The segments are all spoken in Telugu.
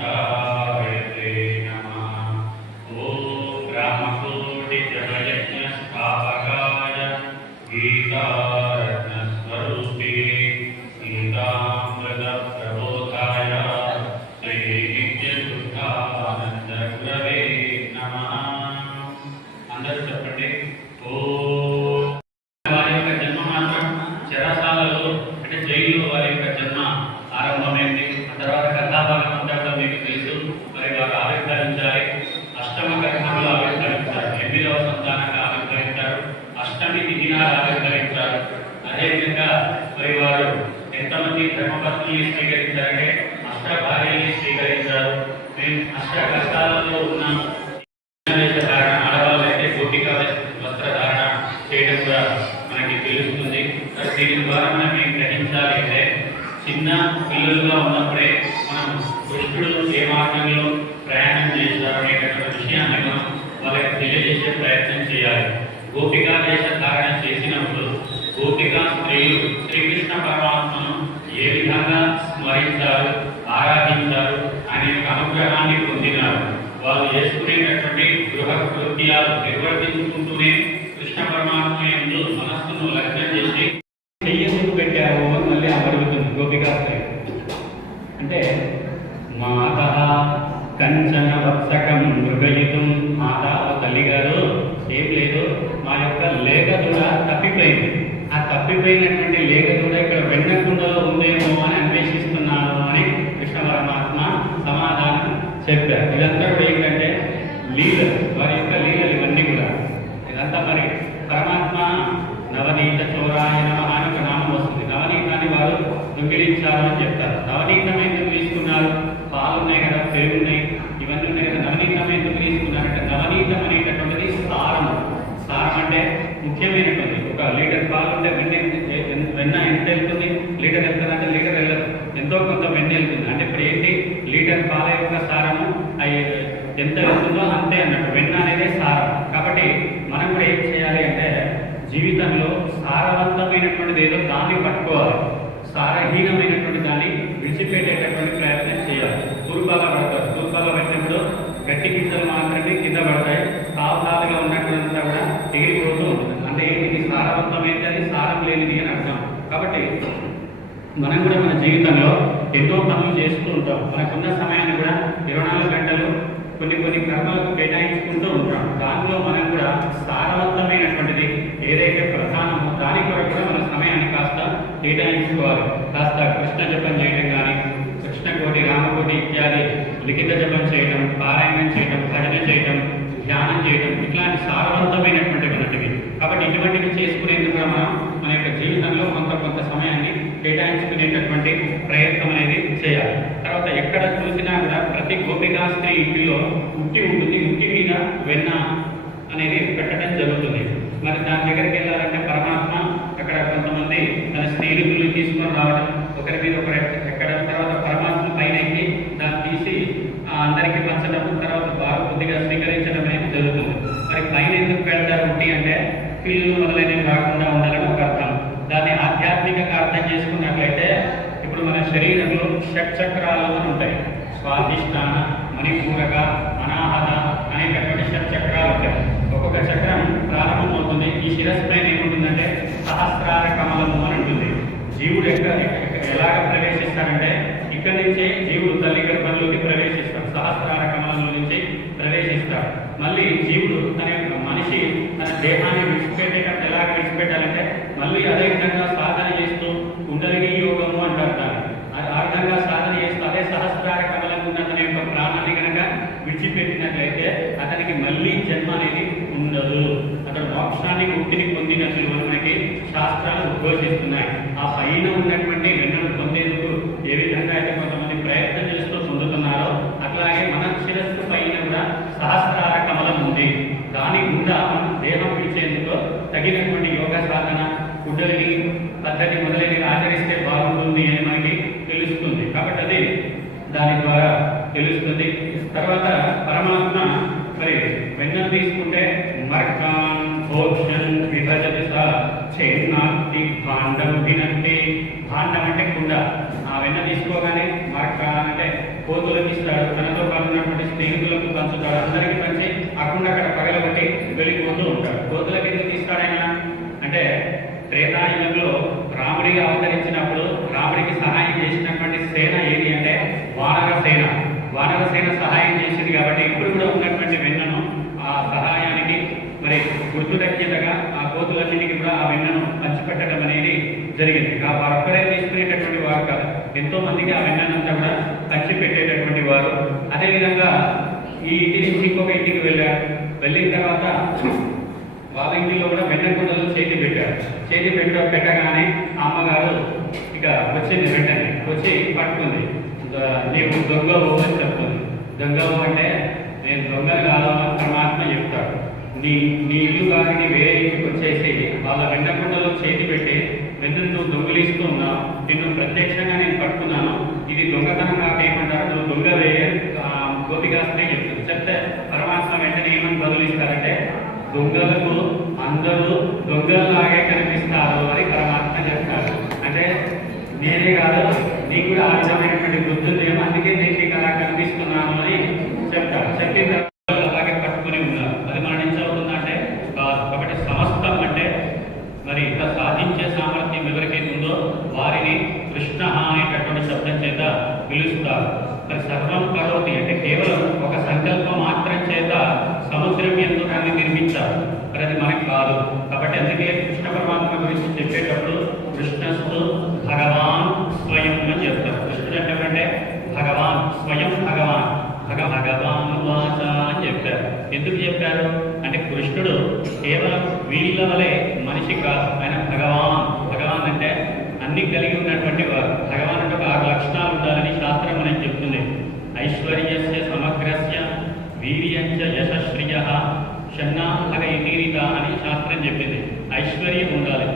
uh, కష్టాలలో ఉన్నాము వేషధారణ ఆడవాళ్ళైతే గోపిక వస్త్రధారణ చేయడం కూడా మనకి తెలుస్తుంది దీని ద్వారా మనం ఏం గ్రహించాలి అంటే చిన్న పిల్లలుగా ఉన్నప్పుడే మనం కృష్ణుడు ఏ మార్గంలో ప్రయాణం చేశారు అనేటటువంటి విషయాన్ని మనం వాళ్ళకి తెలియజేసే ప్రయత్నం చేయాలి గోపికా వేష ధారణ చేసినప్పుడు గోపికా స్త్రీలు శ్రీకృష్ణ పరమాత్మను ఏ విధంగా స్మరించారు ఆరాధించారు అనే యొక్క అనుగ్రహాన్ని పొందినారు వాళ్ళు చేసుకునేటటువంటి గృహ కృత్యాలు కృష్ణ పరమాత్మ ఎందు మనస్సును లగ్నం చేసి చెయ్యకు పెట్టారు? అని మళ్ళీ అమరుగుతుంది గోపికా అంటే మాత కంచన వత్సకం మృగయుతం మాత తల్లి గారు ఏం లేదు. మా యొక్క లేఖ కూడా తప్పిపోయింది. ఆ తప్పిపోయినటువంటి లేఖ కూడా ఇక్కడ వెన్నకుండలో ఉందేమో అని అన్వేషిస్తున్నాను అని కృష్ణ పరమాత్మ సమాధానం చెప్పారు. ఇదంతా కూడా ఏంటంటే లీలలు వారి యొక్క లీలలు ఇవన్నీ కూడా ఇదంతా మరి పరమాత్మ నవనీత చోరాయ నమః అని ఒక నామం వస్తుంది నవనీతాన్ని దొంగిలించామని చెప్తారు. నవనీతం ఎందుకు తీసుకున్నారు పాలు ఉన్నాయి కదా పెరుగు ఉన్నాయి ఇవన్నీ ఉన్నాయి కదా నవనీతం ఎందుకు తీసుకున్నారంటే నవనీతం అనేటటువంటిది సారం సారం అంటే ముఖ్యమైనటువంటి ఒక లీటర్ పాలు ఉంటే వెన్న ఎంత- వెన్న ఎంత వెళ్తుంది లీటర్ వెళ్తుంది అంటే లీటర్ వెళ్ళదు ఎంతో కొంత వెన్న వెళ్తుంది అంటే ఇప్పుడు ఏంటి లీటర్ పాల యొక్క సారము అయి ఎంత వెళ్తుందో అంతే అన్నట్టు వెన్న అనేది సారం కాబట్టి మనం కూడా ఏం చేయాలి అంటే జీవితంలో సారవంతమైనటువంటిది ఏదో దాన్ని పట్టుకోవాలి సారహీనమైనటువంటి దాన్ని విడిచిపెట్టేటటువంటి ప్రయత్నం చేయాలి తూర్పాగా పడతారు తూర్పాగా పెట్టినప్పుడు గట్టి గింజలు మాత్రమే కింద పడతాయి కావసాలుగా ఉన్నటువంటిదంతా కూడా ఎగిరిపోతూ ఉంటుంది అంటే ఏంటి సారవంతమైనది అది సారం లేనిది అని అర్థం కాబట్టి కూడా మన జీవితంలో ఎంతో పనులు చేస్తూ ఉంటాం. మనకున్న సమయాన్ని కూడా ఇరవై నాలుగు గంటలు కొన్ని కొన్ని కర్మలకు కేటాయించుకుంటూ ఉంటాం. దానిలో మనం కూడా సారవంతమైనటువంటిది ఏదైతే ప్రధానమో దాని కొరకు కూడా మన సమయాన్ని కాస్త కేటాయించుకోవాలి. కాస్త కృష్ణ జపం చేయడం కానీ కృష్ణ కోటి రామకోటి ఇత్యాది లిఖిత జపం చేయడం పారాయణం చేయడం భజన చేయడం ధ్యానం చేయడం ఇట్లాంటి సారవంతమైనటువంటి ఉన్నటివి కాబట్టి ఇటువంటివి చేసుకునేందుకు కూడా మనం మన యొక్క జీవితంలో కొంత కొంత సమయాన్ని కేటాయించుకునేటటువంటి ప్రయత్నం అనేది చేయాలి తర్వాత ఎక్కడ చూసినా కూడా ప్రతి ఇంటిలో ఉట్టి ఉంటుంది. ఉట్టి మీద వెన్న అనేది పెట్టడం జరుగుతుంది. మరి దాని దగ్గరికి వెళ్ళాలంటే పరమాత్మ అక్కడ కొంతమంది తన స్నేహితులు తీసుకొని రావడం ఒకరి మీద ఒకరు ఎక్కడం తర్వాత పరమాత్మ పైన ఎక్కి దాన్ని తీసి అందరికీ పంచడం తర్వాత బాగా కొద్దిగా స్వీకరించడం అనేది జరుగుతుంది. మరి పైన ఎందుకు పెడతారు ఉట్టి అంటే పిల్లలు మొదలైనవి రాకుండా ఉండాలని ఒక అర్థం. దాన్ని ఆధ్యాత్మికంగా అర్థం చేసుకున్నట్లయితే ఇప్పుడు మన శరీరంలో షట్ చక్రాలు అని ఉంటాయి. స్వాధిష్టాన మణిపూరక అనాహత అనేటటువంటి షట్ చక్రాలు ఉంటాయి. ఒక్కొక్క చక్రం ప్రారంభమవుతుంది. ఈ శిరస్సు పైన ఏముంటుందంటే సహస్రార కమలము అని ఉంటుంది. జీవుడు ఎక్కడ ఎలాగ ప్రవేశిస్తారంటే ఇక్కడి నుంచే జీవుడు తల్లి గర్భంలోకి ప్రవేశిస్తాడు. సహస్రార కమలంలో నుంచి ప్రవేశిస్తాడు. మళ్ళీ జీవుడు తన యొక్క మనిషి తన దేహాన్ని విడిచిపెట్టేటట్టు ఎలాగ విడిచిపెట్టాలంటే మళ్ళీ అదే విధంగా సాధన చేస్తూ కుండలిని యోగము అంటారు దాన్ని ఆ- ఆ విధంగా సాధన చేస్తూ అదే సహస్రార కమలంగా ఉన్న తన యొక్క ప్రాణాన్ని కనుక విడిచిపెట్టినట్లయితే అతనికి మళ్ళీ జన్మ అనేది ఉండదు అతడు ఉక్తిని పొందినట్లు మనకి శాస్త్రాలు ఉద్ఘోషిస్తున్నాయి ఆ పైన ఉన్నటువంటి వెన్నను పొందేందుకు ఏ విధంగా అయితే కొంతమంది ప్రయత్నం చేస్తూ పొందుతున్నారో అట్లాగే మన శిరస్సు పైన కూడా సహస్రార కమలం ఉంది. దాని గుండా మనం దేహం పిలిచేందుకు తగినటువంటి యోగ సాధన కుడ్డలిని పద్ధతి మొదలైనవి ఆచరిస్తే బాగుంటుంది అని మనకి తెలుస్తుంది. కాబట్టి అది దాని ద్వారా తెలుస్తుంది. తర్వాత పరమాత్మ మరి వెన్నను తీసుకుంటే మర్కాన్ భోజనం విభజత స భాండం వినంతి. భాండం అంటే కుండ. ఆ వెన్న తీసుకోగానే మర్క అంటే కోతులకు ఇస్తాడు పంచుతాడు. అందరికీ పంచి అక్కడ అక్కడ పగలగొట్టి వెళ్ళిపోతూ ఉంటాడు. కోతులకి ఎందుకు ఇస్తాడైనా అంటే త్రేతాయుగంలో రాముడిగా అవతరించినప్పుడు రాముడికి సహాయం చేసినటువంటి సేన ఏది అంటే వానర సేన. వానర సేన సహాయం చేసింది కాబట్టి ఇప్పుడు కూడా ఉన్నటువంటి వెన్నను ఆ సహాయానికి మరి గుర్తుదగ్యతగా ఆ కోతులన్నిటికీ కూడా ఆ వెన్నను పంచిపెట్టడం అనేది జరిగింది ఆ వారొక్కరే తీసుకునేటటువంటి వారు కాదు. ఎంతో మందికి ఆ వెన్ననంతా కూడా ఖర్చు పెట్టేటటువంటి వారు. అదేవిధంగా ఈ ఇంటి నుంచి ఇంకొక ఇంటికి వెళ్ళారు. వెళ్ళిన తర్వాత వాళ్ళ ఇంటిలో కూడా వెన్నకుండలు చేతి పెట్టారు. చేతి పెట్ట పెట్టగానే అమ్మగారు ఇక వచ్చింది వెంటనే. వచ్చి పట్టుకుంది. ఇంకా నీవు దొంగవు అని చెప్తుంది. దొంగవు అంటే నేను దొంగలు కాదు పరమాత్మ చెప్తాడు. నీ నీ ఇల్లు కాని నీ వేరే ఇంటికి వచ్చేసి వాళ్ళ వెన్నకుండలో చేతి పెట్టి వెన్ను నువ్వు దొంగిలిస్తూ ఉన్నావు నిన్ను ప్రత్యక్షంగా నేను పట్టుకున్నాను. ఇది దొంగతనం కాకేయమంటారు నువ్వు దొంగ వేయ గోపికాస్త్రీ చెప్తే పరమాత్మ వెంటనే ఏమని బదులిస్తారంటే దొంగలు అందరూ దొంగలాగే కనిపిస్తారు అని పరమాత్మ చెప్తారు అంటే నేనే కాదు నీకు కూడా ఆ విధమైనటువంటి గుర్తుందేమో అందుకే నేను నీకు అలా కనిపిస్తున్నాను అని చెప్తారు చెప్పిన తర్వాత అలాగే పట్టుకుని ఉన్నారు అది మన నుంచి అవుతుందంటే కాదు కాబట్టి సమస్తం అంటే మరి ఇంత సాధించే సామర్థ్యం ఎవరికైతే ఉందో వారిని కృష్ణ అనేటటువంటి శబ్దం చేత పిలుస్తారు మరి సర్వం కరోతి అంటే కేవలం ఒక సంకల్పం మాత్రం చేత సముద్రం ఎందుకు అన్ని నిర్మించారు మరి అది మనకి కాదు కాబట్టి అందుకే కృష్ణ పరమాత్మ గురించి చెప్పేటప్పుడు కృష్ణస్తు భగవాన్ స్వయం అని చెప్తారు కృష్ణుడు అంటే ఎవరంటే భగవాన్ స్వయం భగవాన్ భగ భగవాన్ అని చెప్పారు ఎందుకు చెప్పారు? అంటే కృష్ణుడు కేవలం వీళ్ళ వలె మనిషి కాదు. ఆయన భగవాన్. భగవాన్ అంటే అన్ని కలిగి ఉన్నటువంటి వారు. భగవాన్ అంటే ఒక ఆరు లక్షణాలు ఉండాలని శాస్త్రం మనకి చెప్తుంది. ఐశ్వర్యస్య సమగ్రస్య వీర్యంచ యశశ్రియ షన్నాంతక ఇతీరిత అని శాస్త్రం చెప్పింది. ఐశ్వర్యం ఉండాలి.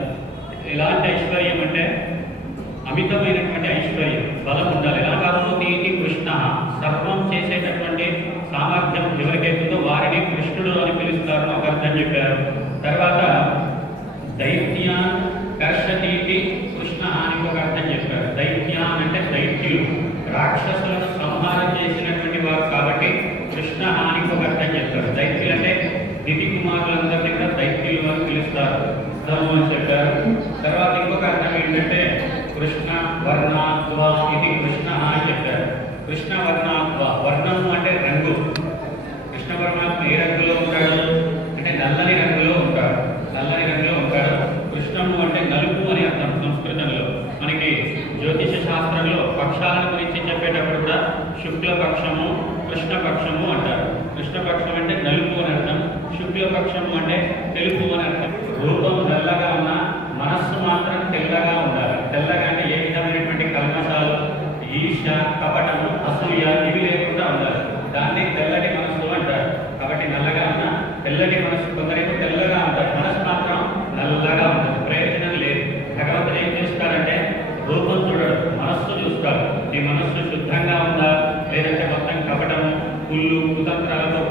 ఎలాంటి ఐశ్వర్యం అంటే అమితమైనటువంటి ఐశ్వర్యం బలం ఉండాలి. ఎలా కాకపోతే ఇది కృష్ణ? సర్వం చేసేటటువంటి సామర్థ్యం ఎవరికైతుందో వారిని కృష్ణుడు అని పిలుస్తారు ఒక అర్థం చెప్పారు. తర్వాత దైత్యాన్ కర్షతీతి కృష్ణ అని ఒక అర్థం చెప్పారు. దైత్యాన్ అంటే దైత్యులు రాక్షసులను సంహారం చేసినటువంటి వారు కాబట్టి కృష్ణ అని ఒక అర్థం చెప్పారు దైత్యులు అంటే దితి కుమారులందరినీ కూడా దైత్యులు అని పిలుస్తారు ధర్మం అని చెప్పారు తర్వాత ఇంకొక అర్థం ఏంటంటే కృష్ణ వర్ణాత్వ ఇది కృష్ణ అని చెప్పారు కృష్ణ వర్ణాత్వ వర్ణము అంటే రంగు కృష్ణ పరమాత్మ ఏ రంగులో ఉంటాడు అంటే నల్లని రంగులో ఉంటాడు నల్లని రంగులో ఉంటాడు కృష్ణము అంటే నలుపు అని అర్థం సంస్కృతంలో మనకి జ్యోతిష శాస్త్రంలో పక్షాలను గురించి చెప్పేటప్పుడు కూడా శుక్ల పక్షము కృష్ణ పక్షము అంటారు. కృష్ణ పక్షం అంటే నలుపు అని అర్థం. శుక్లపక్షము అంటే తెలుపు మనస్సు శుద్ధంగా ఉందా? లేదంటే మొత్తం కపటము కుళ్ళు కుతంత్రాలతో